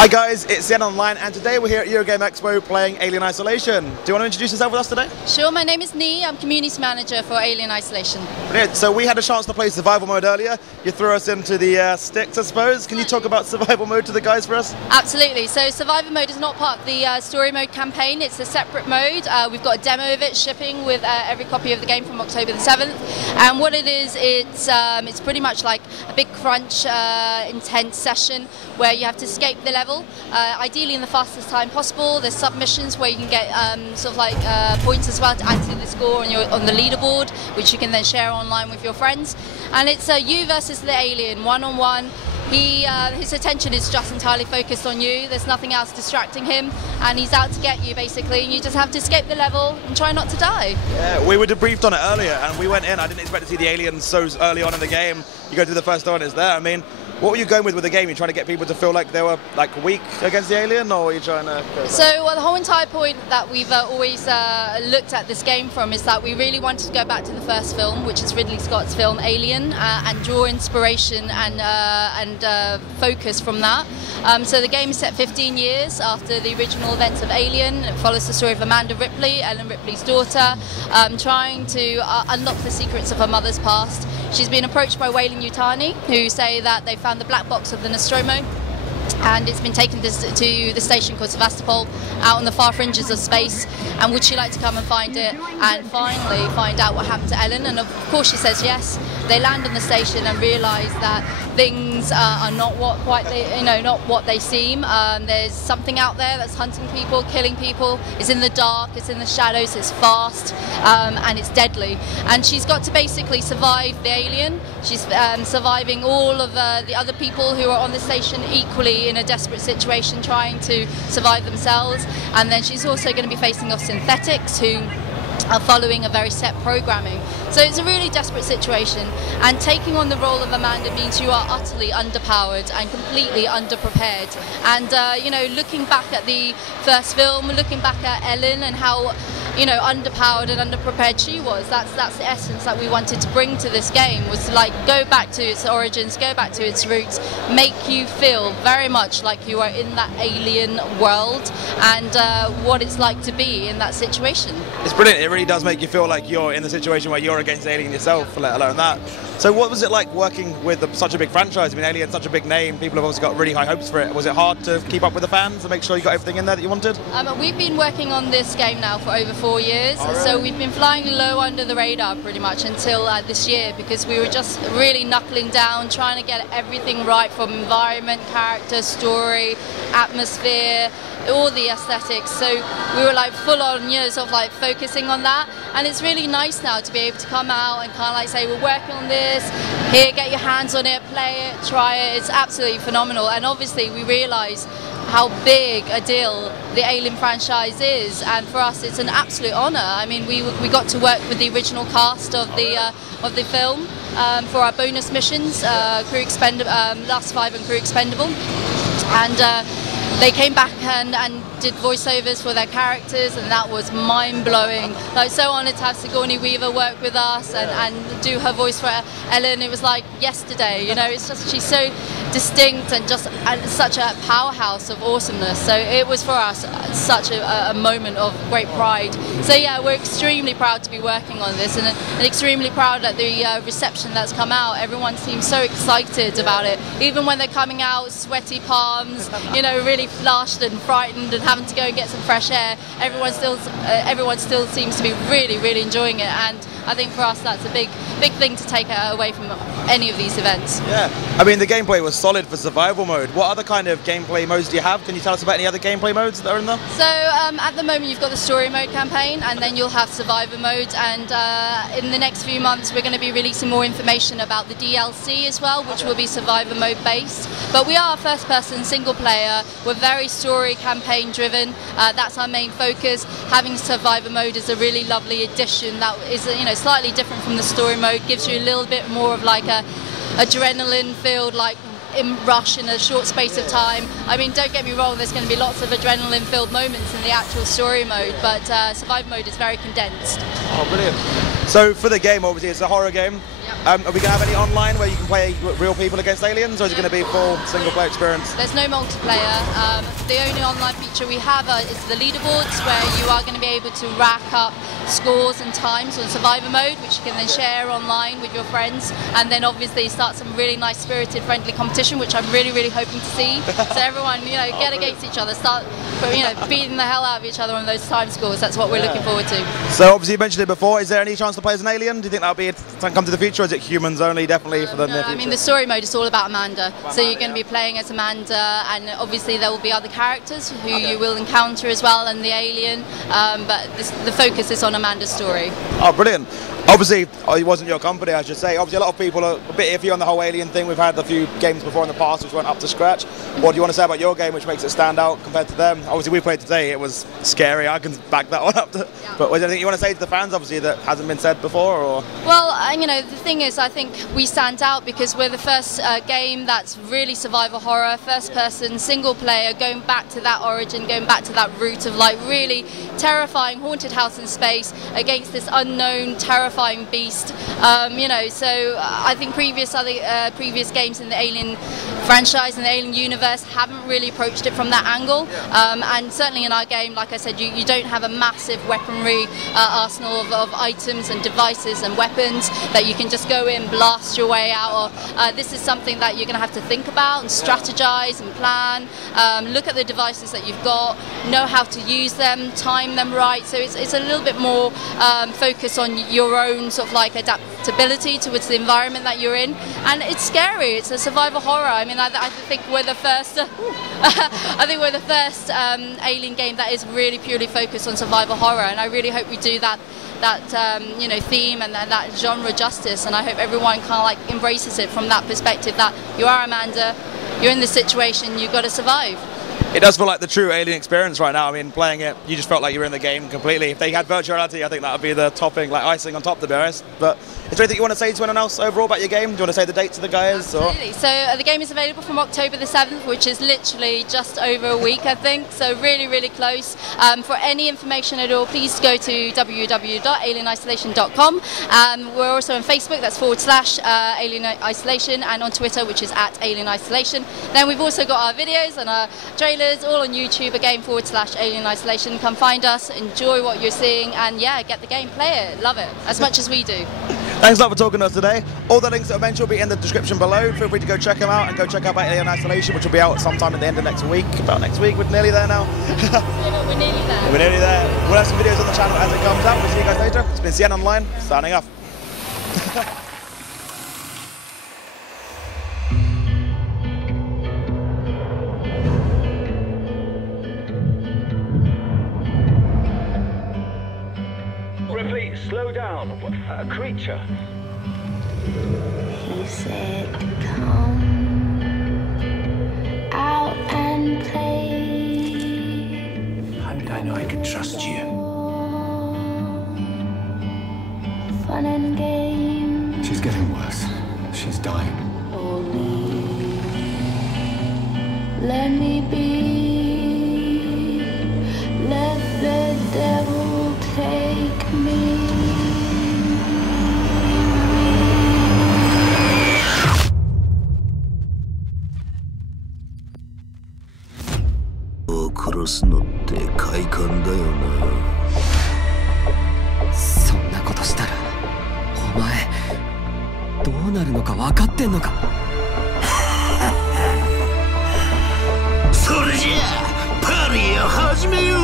Hi guys, it's C&NOnline, and today we're here at Eurogamer Expo playing Alien Isolation. Do you want to introduce yourself with us today? Sure, my name is Nee, I'm Community Manager for Alien Isolation. Brilliant. So we had a chance to play survival mode earlier. You threw us into the sticks, I suppose. Can you talk about survival mode to the guys for us? Absolutely. So survival mode is not part of the story mode campaign, it's a separate mode. We've got a demo of it shipping with every copy of the game from October the 7th. And what it is, it's pretty much like a big crunch, intense session where you have to escape the level, ideally in the fastest time possible. There's submissions where you can get sort of like points as well to add to the score on the leaderboard, which you can then share online with your friends. And it's you versus the alien, one-on-one. His attention is just entirely focused on you. There's nothing else distracting him, and he's out to get you basically, and you just have to escape the level and try not to die. Yeah, we were debriefed on it earlier, and we went in. I didn't expect to see the aliens so early on in the game. You go through the first door and it's there. I mean, what were you going with the game? You trying to get people to feel like they were like weak against the alien, or were you trying to? So, well, the whole entire point that we've always looked at this game from is that we really wanted to go back to the first film, which is Ridley Scott's film Alien, and draw inspiration and focus from that. So the game is set 15 years after the original events of Alien. It follows the story of Amanda Ripley, Ellen Ripley's daughter, trying to unlock the secrets of her mother's past. She's been approached by Weyland-Yutani, who say that they found the black box of the Nostromo, and it's been taken to the station called Sevastopol, out on the far fringes of space, and would she like to come and find it and finally find out what happened to Ellen? And of course she says yes. They land on the station and realise that things are not not what they seem. There's something out there that's hunting people, killing people. It's in the dark, it's in the shadows, it's fast, and it's deadly. And she's got to basically survive the alien. She's surviving all of the other people who are on the station equally in a desperate situation, trying to survive themselves. And then she's also going to be facing off synthetics who are following a very set programming. So it's a really desperate situation, and taking on the role of Amanda means you are utterly underpowered and completely underprepared. And you know, looking back at the first film, looking back at Ellen and how underpowered and underprepared she was, that's the essence that we wanted to bring to this game, was to like go back to its origins, go back to its roots, make you feel very much like you are in that alien world and what it's like to be in that situation. It's brilliant. It really does make you feel like you're in the situation where you're against Alien yourself, let alone that. So what was it like working with such a big franchise? I mean, Alien's such a big name, people have obviously got really high hopes for it. Was it hard to keep up with the fans and make sure you got everything in there that you wanted? We've been working on this game now for over 4 years, so we've been flying low under the radar pretty much until this year, because we were just really knuckling down, trying to get everything right, from environment, character, story, atmosphere, all the aesthetics. So we were like full on, sort of like focusing on that, and it's really nice now to be able to come out and kind of like say, we're working on this, here, get your hands on it, play it, try it. It's absolutely phenomenal. And obviously we realise how big a deal the Alien franchise is, and for us it's an absolute honour. I mean, we got to work with the original cast of the film for our bonus missions, Crew Expendable, Last 5 and Crew Expendable, and they came back and did voiceovers for their characters, and that was mind-blowing. Like, so honoured to have Sigourney Weaver work with us and do her voice for Ellen. It was like yesterday, it's just, she's so distinct and just such a powerhouse of awesomeness. So it was for us such a moment of great pride. So yeah, we're extremely proud to be working on this, and extremely proud at the reception that's come out. Everyone seems so excited about it, even when they're coming out sweaty palms, really flushed and frightened and having to go and get some fresh air. Everyone still seems to be really, really enjoying it, and I think for us that's a big thing to take away from any of these events. Yeah, I mean, the gameplay was solid for survival mode. What other kind of gameplay modes do you have? Can you tell us about any other gameplay modes that are in there? So at the moment you've got the story mode campaign, and then you'll have survivor mode, and in the next few months we're going to be releasing more information about the DLC as well, which will be survivor mode based. But we are a first person single player, we're very story campaign driven, that's our main focus. Having survivor mode is a really lovely addition that is slightly different from the story mode, gives you a little bit more of like a adrenaline filled like rush in a short space of time. I mean, don't get me wrong, there's going to be lots of adrenaline filled moments in the actual story mode, but survival mode is very condensed. Oh, brilliant. So for the game, obviously it's a horror game. Are we going to have any online where you can play real people against aliens, or is it going to be full single-player experience? There's no multiplayer. The only online feature we have is the leaderboards, where you are going to be able to rack up scores and times on survivor mode, which you can then share online with your friends, and then obviously start some really nice, spirited, friendly competition, which I'm really, really hoping to see. So everyone, get against each other, start, beating the hell out of each other on those time scores. That's what we're looking forward to. So obviously you mentioned it before. Is there any chance to play as an alien? Do you think that'll be come to the future, or is it humans only? Definitely for the near future. I mean, the story mode is all about Amanda. So you're going to be playing as Amanda, and obviously there will be other characters who you will encounter as well, and the alien. But the focus is on Amanda's story. Oh, brilliant. Obviously, it wasn't your company, I should say. Obviously, a lot of people are a bit iffy on the whole alien thing. We've had a few games before in the past which weren't up to scratch. What do you want to say about your game, which makes it stand out compared to them? Obviously, we played today. It was scary. I can back that one up. But was there anything you want to say to the fans, obviously, that hasn't been said before? Or? Well, the thing is, I think we stand out because we're the first game that's really survival horror, first-person, single-player, going back to that origin, going back to that root of really terrifying haunted house in space against this unknown, terrifying beast. So I think previous games in the Alien franchise and the Alien universe haven't really approached it from that angle. And certainly in our game, like I said, you don't have a massive weaponry arsenal of items and devices and weapons that you can just go in, blast your way out. Or this is something that you're going to have to think about and strategize and plan. Look at the devices that you've got, know how to use them, time them right. So it's a little bit more focus on your own sort of adaptability towards the environment that you're in, and it's scary. It's a survival horror. I mean, I think we're the first. I think we're the first Alien game that is really purely focused on survival horror, and I really hope we do that theme and that genre justice. And I hope everyone kind of embraces it from that perspective that you are Amanda, you're in this situation, you've got to survive. It does feel like the true Alien experience right now. I mean, playing it, you just felt like you were in the game completely. If they had virtual reality, I think that would be the topping, icing on top, to be honest. But is there anything you want to say to anyone else overall about your game? Do you want to say the date to the guys? Absolutely. So the game is available from October the 7th, which is literally just over a week, I think. So really, really close. For any information at all, please go to www.alienisolation.com. We're also on Facebook, that's /Alien Isolation, and on Twitter, which is @Alien Isolation. Then we've also got our videos and our trailers all on YouTube, again /Alien Isolation. Come find us, enjoy what you're seeing, and get the game, play it, love it as much as we do. Thanks a lot for talking to us today. All the links that I mentioned will be in the description below. Feel free to go check them out, and go check out Alien Isolation, which will be out sometime at the end of next week. About next week, we're nearly there now. We're nearly there. We're nearly there. We'll have some videos on the channel as it comes out. We'll see you guys later. It's been C&NOnline, signing off. Repeat, slow down. A creature. He said, come out and play. How did I know I could trust you? Fun and games. She's getting worse. She's dying. Let me be. Let the devil take me.殺すのって快感だよな。そんなことしたらお前どうなるのか分かってんのか。それじゃあパーリーを始めよう。